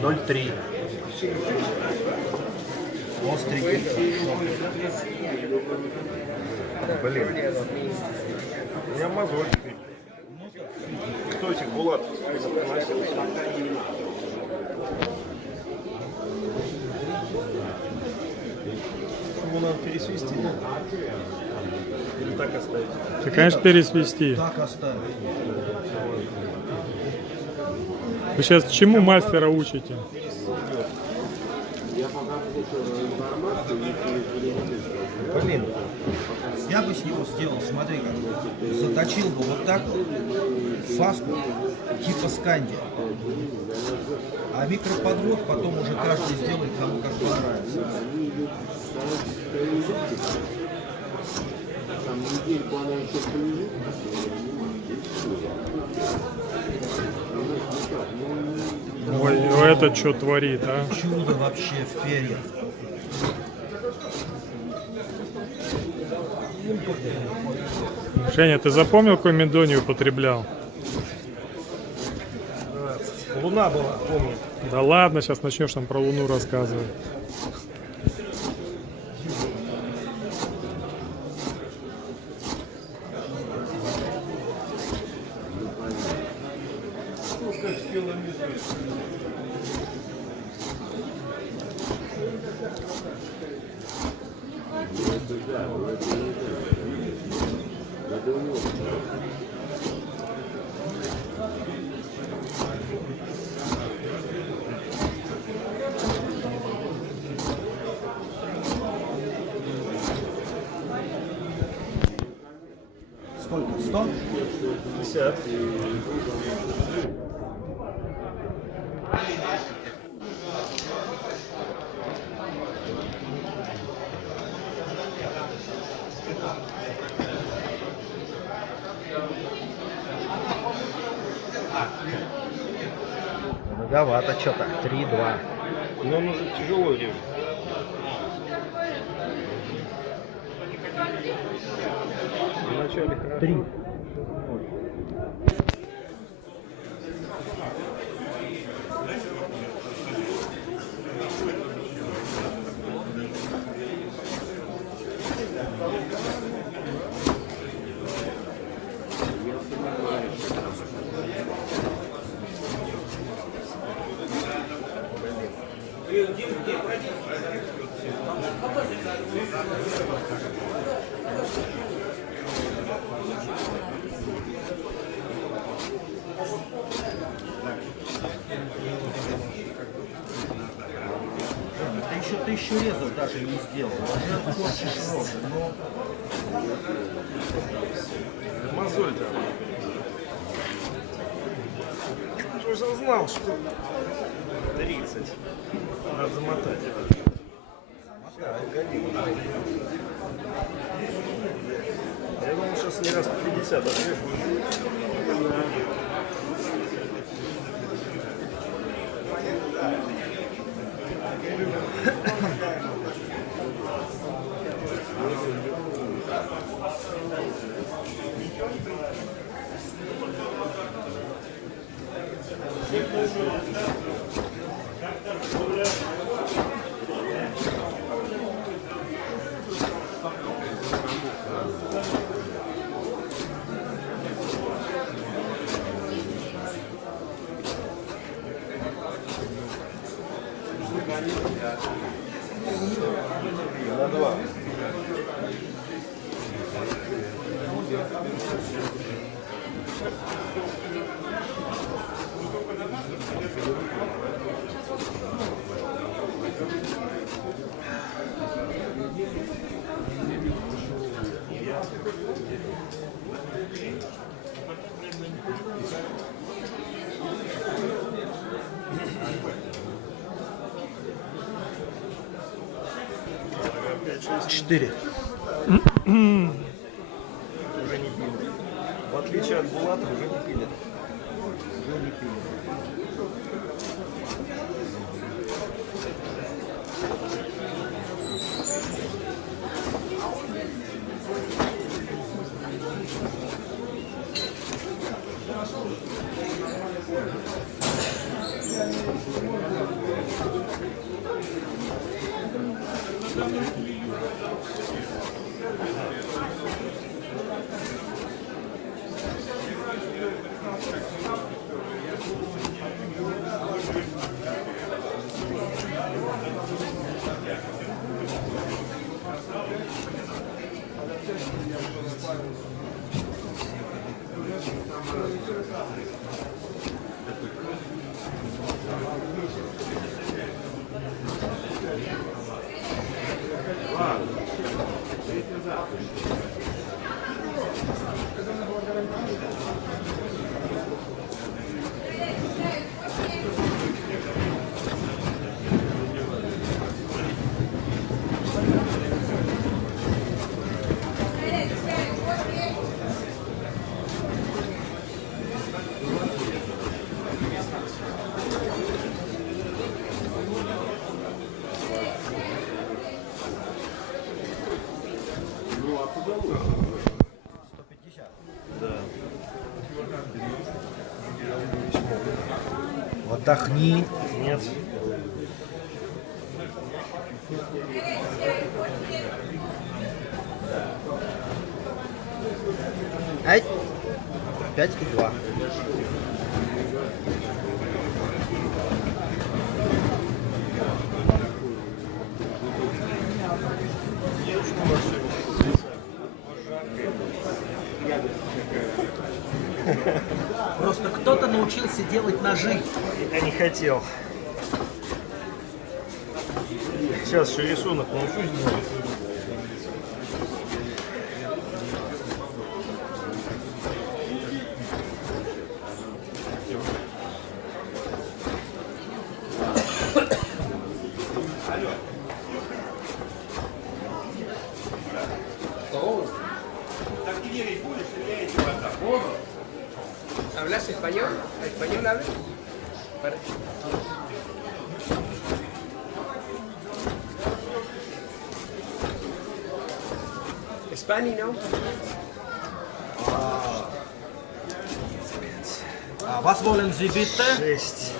0,3. Остренький. Блин. У меня мозоль теперь. Кто этих булатов приносил? Его надо пересвести. Или так оставить? Ты, конечно, пересвести. Так оставить. Вы сейчас чему мастера учите? Блин. Я бы с него сделал, смотри, как заточил бы вот так фаску типа сканди. А микроподвод потом уже каждый сделает, кому как понравится. Ой, это что творит, а? Чудо вообще в перьях. Женя, ты запомнил, какой медоний употреблял? Луна была, помню. Да ладно, сейчас начнешь нам про Луну рассказывать. Сколько? 100? 50. Многовато что-то. 3,2. Но он уже тяжело режет. Вначале хорошо. 3. Ты еще резов даже не сделал. Уже корчишь рожу. Но Мозоль-то. Кто же знал, что 30. Надо замотать. Я думал, сейчас не раз по 50 отрежу. На 2. Четыре. Уже не пилят. В отличие от Булата уже не пилят. Уже не пилят. Отдохни. Нет. Ай. 5,2. Просто кто-то научился делать ножи. Я не хотел. Сейчас еще рисунок научусь делать. ¿Hablas español? ¿Español hablas? Spanish, no? Was wollen Sie bitte? 6.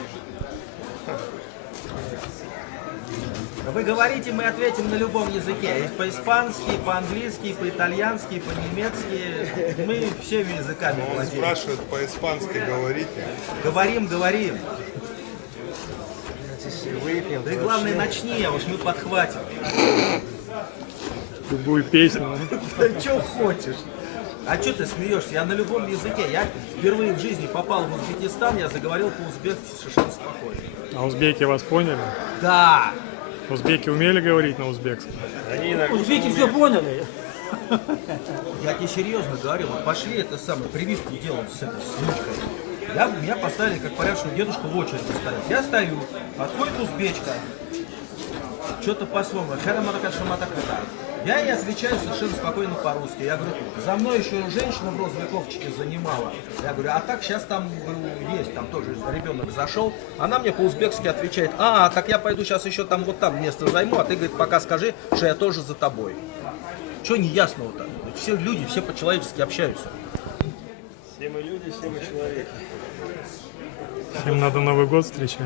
Вы говорите, мы ответим на любом языке. И по-испански, и по-английски, и по-итальянски, и по-немецки. Мы всеми языками Он владеем. спрашивает, по-испански говорите. Говорим, говорим. Если выпьем, Да и то главное, вообще- начни, а уж мы подхватим. Любую песню. Да что хочешь. А что ты смеешься? Я на любом языке. Я впервые в жизни попал в Узбекистан, я заговорил по-узбекски совершенно спокойно. А узбеки вас поняли? Да! Узбеки умели говорить на узбекском? Они на Узбеки все поняли. Я тебе серьезно говорю, вот пошли это самое, прививку делать с этой внучкой. Меня поставили как порядочную дедушку в очередь стоять. Я стою, подходит узбечка, что-то по-своему. Я ей отвечаю совершенно спокойно по-русски. Я говорю, за мной еще женщина в розовой кофточке занимала. Я говорю, а так сейчас там есть, там тоже ребенок зашел. Она мне по-узбекски отвечает, так я пойду сейчас еще там вот там место займу, а ты, говорит, пока скажи, что я тоже за тобой. Что неясного-то? Все люди, все по-человечески общаются. Все мы люди, все мы человеки. Всем надо Новый год встречать.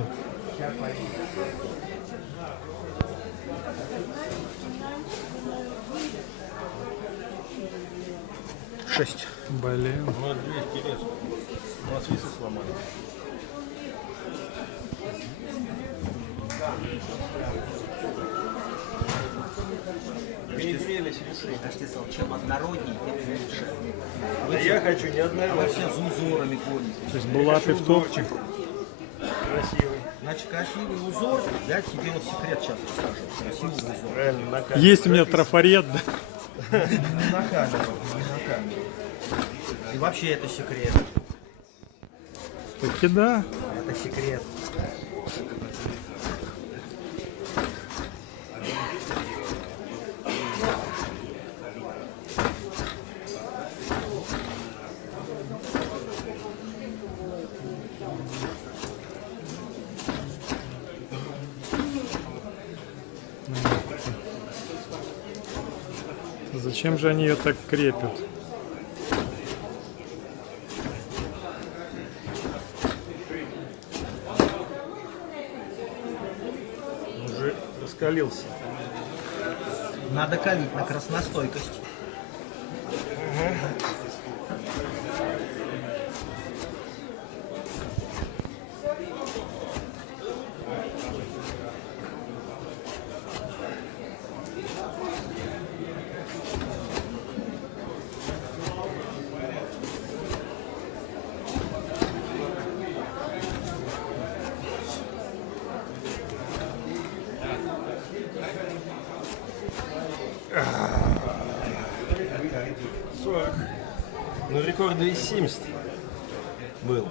Шесть. Блин. Ну, это интересно. У нас весы сломали. Перегрелись весы. Чем однороднее, тем лучше. А я хочу не Вы одной все с узорами ходите. То есть Булат и в топчик. красивый. Значит, красивый узор, я тебе вот секрет сейчас расскажу. Красивый узор. Правильно, на камеру. Есть у меня трафарет, да? Не на камеру, не на камеру. И вообще это секрет. Таки да. Это секрет. Зачем же они ее так крепят? Он уже раскалился. Надо калить на красностойкость. Ну, рекорд 270 был.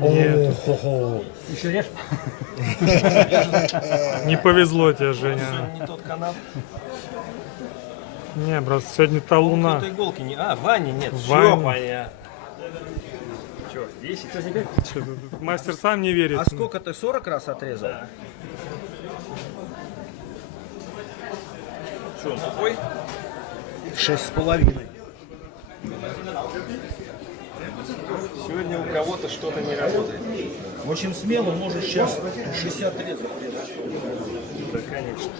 Нет. Не повезло тебе, Женя. Сегодня не тот канал. Не, брат, сегодня-то луна. Кто-то иголки не... А, Ваня нет. Ваня. Все понятно. Че, 10? Чё тут, мастер сам не верит. А сколько ты 40 раз отрезал? Что, он такой? 6,5. Сегодня у кого-то что-то не работает. Очень смело можешь сейчас 60 резать. Да, конечно.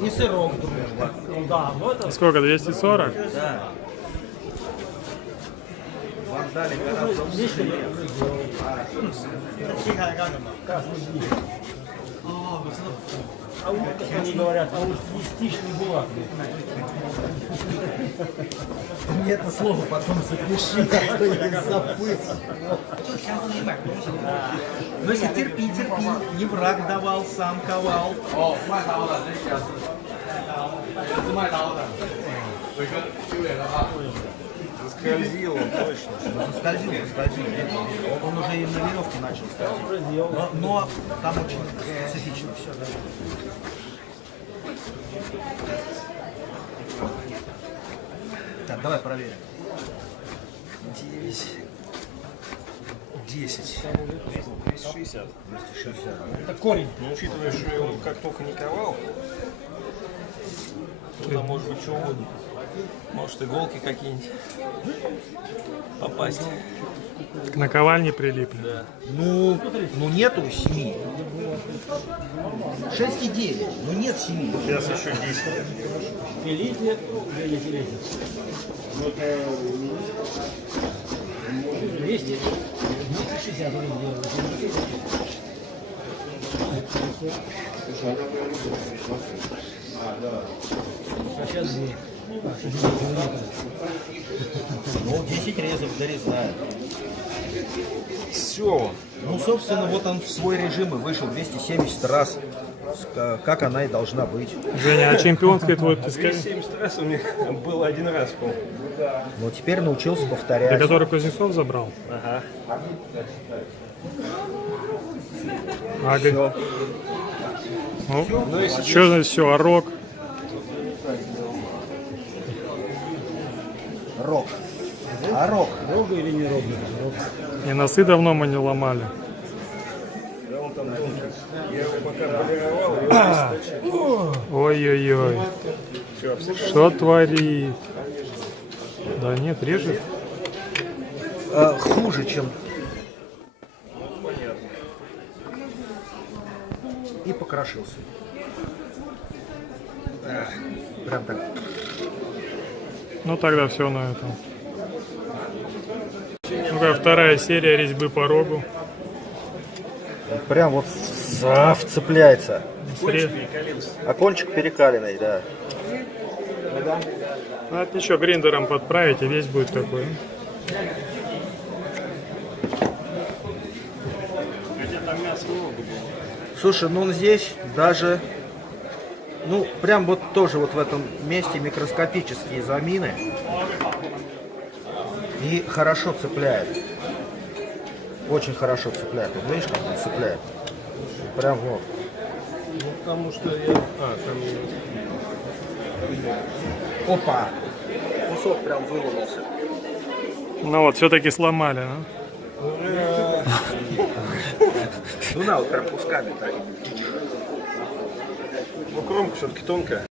И сырок дружба. Сколько, 240? Да. Вам дали гораздо усилия. Они говорят, а уж стишный булат. Мне это слово потом запиши, а то я забыл. Ну если терпи, терпи. Не враг давал, сам ковал. Заскользил он точно. Заскользил. Он уже и на веревке начал скользить. Но там очень специфично все. Да. Так, давай проверим. 9. 10. 260. 260. Это корень. Ну, учитывая, что я его как только не ковал, то там может быть что угодно. Может иголки какие-нибудь попасть. К наковальне прилипли. Да. Ну нету 7. 6,9. Ну нет 7. Сейчас еще 10. Пилите, пилите. 200. 260 рублей. А сейчас 2. Ну 10 резов дорезает. Все. Ну собственно вот он в свой режим и вышел 270 раз. Как она и должна быть. Женя, а чемпионский твой ты скажи? 270 раз у меня было один раз, по-моему. Но теперь научился Ты повторять. который Кузнецов забрал? Ага. Ага. Ну, что за все, а рок? Рок. А рок? Рога или не рога? И носы давно мы не ломали. Да он там тонкий. Я его пока полировал, и он сточил. Ой-ой-ой. Что творит? Да нет, режет. Хуже, чем... Понятно. И покрошился. Прям так. Ну тогда все на этом. Ну-ка, вторая серия резьбы по рогу. Прям вот вцепляется. А кончик перекаленный, да. Ну, это ничего, гриндером подправить, и весь будет такой. Хотя там мяса много было. Слушай, ну здесь даже, ну прям вот тоже вот в этом месте микроскопические замины. И хорошо цепляет. Очень хорошо цепляет. Вот видишь, как он цепляет? Прям вот. Ну, потому что я... А, там... Опа! Кусок прям выломался. Ну вот, все-таки сломали, а? Ну да, вот прям кусками так. Ну, кромка все-таки тонкая.